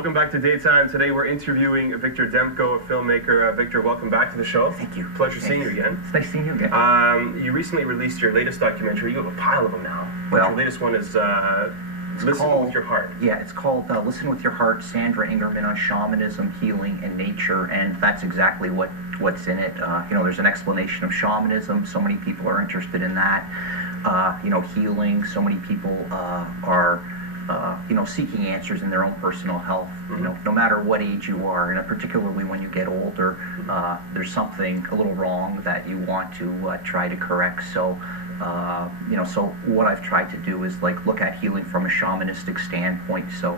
Welcome back to Daytime. Today we're interviewing Victor Demko, a filmmaker. Victor, welcome back to the show. Thank you. Pleasure seeing you again. It's nice seeing you again. You recently released your latest documentary. You have a pile of them now. Well, your latest one is Listen with Your Heart. Yeah, it's called Listen with Your Heart, Sandra Ingerman on Shamanism, Healing, and Nature, and that's exactly what's in it. There's an explanation of shamanism. So many people are interested in that. Healing. So many people are seeking answers in their own personal health. Mm-hmm. No matter what age you are, and particularly when you get older, there's something a little wrong that you want to try to correct. So, so what I've tried to do is look at healing from a shamanistic standpoint. So,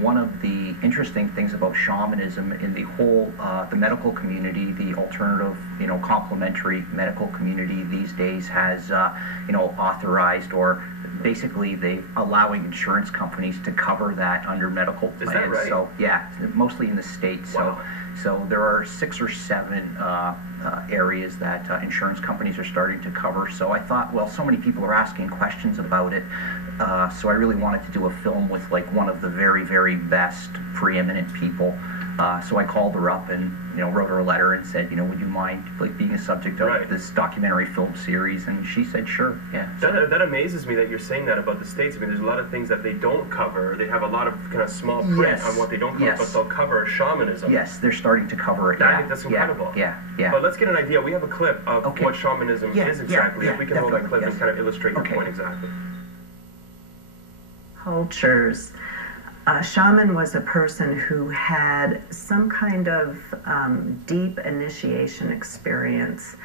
one of the interesting things about shamanism in the whole the medical community, the alternative, complementary medical community these days has, authorized, or basically they allowing insurance companies to cover that under medical plans. Is that right? So yeah, mostly in the States. Wow. So there are 6 or 7 areas that insurance companies are starting to cover. So I thought, well, so many people are asking questions about it, so I really wanted to do a film with one of the very, very best preeminent people. So I called her up and wrote her a letter and said, would you mind being a subject of this documentary film series? And she said, sure. Yeah. That amazes me that you're saying that about the States. I mean, there's a lot of things that they don't cover. They have a lot of kind of small print on what they don't cover, but they'll cover shamanism. Yes, they're starting to cover it. That's incredible. Yeah. But let's get an idea. We have a clip of what shamanism is exactly. If we can hold that clip and kind of illustrate your point exactly. Cultures. A shaman was a person who had some kind of deep initiation experience,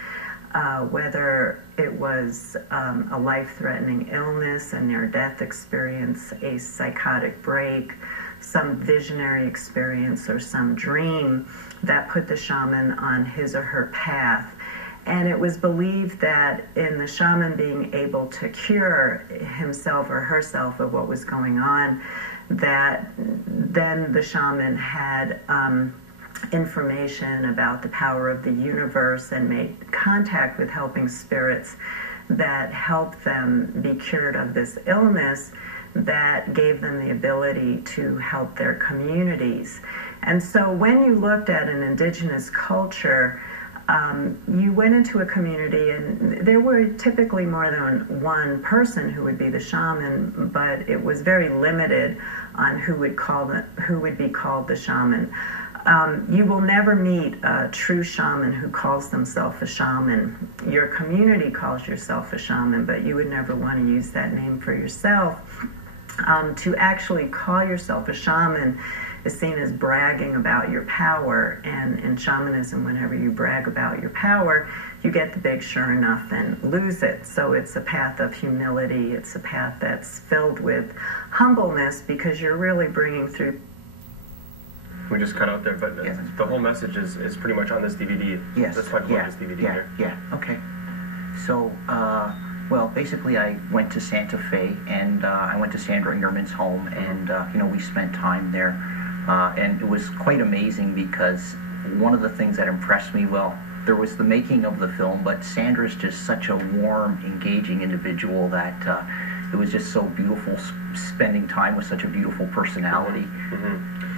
whether it was a life-threatening illness, a near-death experience, a psychotic break, some visionary experience, or some dream that put the shaman on his or her path. And it was believed that in the shaman being able to cure himself or herself of what was going on, that then the shaman had information about the power of the universe and made contact with helping spirits that helped them be cured of this illness, that gave them the ability to help their communities. And so when you looked at an indigenous culture, you went into a community and there were typically more than one person who would be the shaman, but it was very limited on who would be called the shaman. You will never meet a true shaman who calls themselves a shaman. Your community calls yourself a shaman, but you would never want to use that name for yourself. To actually call yourself a shaman is seen as bragging about your power, and in shamanism, whenever you brag about your power, you get the big sure enough and lose it. So it's a path of humility. It's a path that's filled with humbleness, because you're really bringing through. We just cut out there, but the whole message is pretty much on this DVD. Yes. Let's talk about this DVD here. Yeah. Okay. So, well, basically, I went to Santa Fe, and I went to Sandra Ingerman's home, and we spent time there. And it was quite amazing, because one of the things that impressed me, well, there was the making of the film, but Sandra's just such a warm, engaging individual that it was just so beautiful spending time with such a beautiful personality.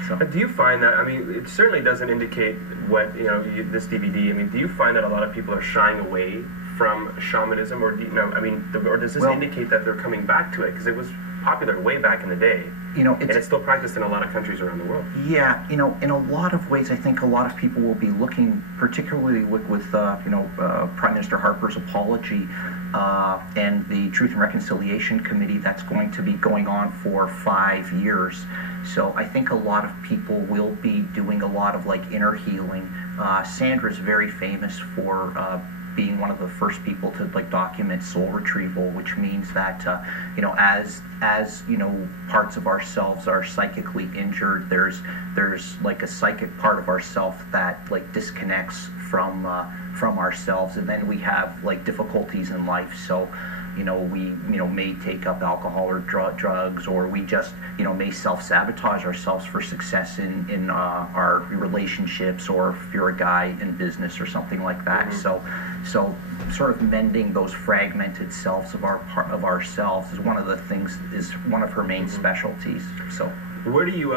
So. Do you find that, I mean, it certainly doesn't indicate what, this DVD, I mean, do you find that a lot of people are shying away from shamanism, or or does this indicate that they're coming back to it? Because it was popular way back in the day. And it's still practiced in a lot of countries around the world. Yeah, in a lot of ways, I think a lot of people will be looking, particularly with Prime Minister Harper's apology and the Truth and Reconciliation Committee that's going to be going on for 5 years. So I think a lot of people will be doing a lot of inner healing. Sandra's very famous for being one of the first people to document soul retrieval, which means that as parts of ourselves are psychically injured, there's a psychic part of ourself that disconnects from ourselves, and then we have difficulties in life. So we may take up alcohol or drugs, or we just may self-sabotage ourselves for success in our relationships, or if you're a guy in business or something like that. So sort of mending those fragmented selves of ourselves is one of the things, is one of her main specialties. So Where do you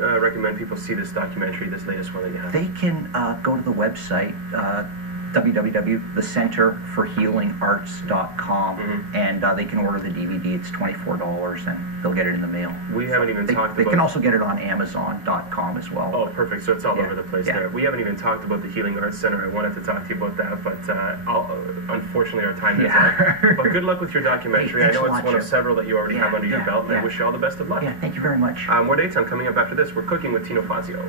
recommend people see this documentary, this latest one that you have? They can go to the website, www.thecenterforhealingarts.com, and they can order the DVD. It's $24, and they'll get it in the mail. We haven't even talked about... They can also get it on Amazon.com as well. Oh, perfect. So it's all over the place there. We haven't even talked about the Healing Arts Center. I wanted to talk to you about that, but unfortunately our time is up. But good luck with your documentary. Hey, I know it's one of several that you already have under your belt, and I wish you all the best of luck. Yeah, thank you very much. More Daytime coming up after this. We're cooking with Tino Fazio.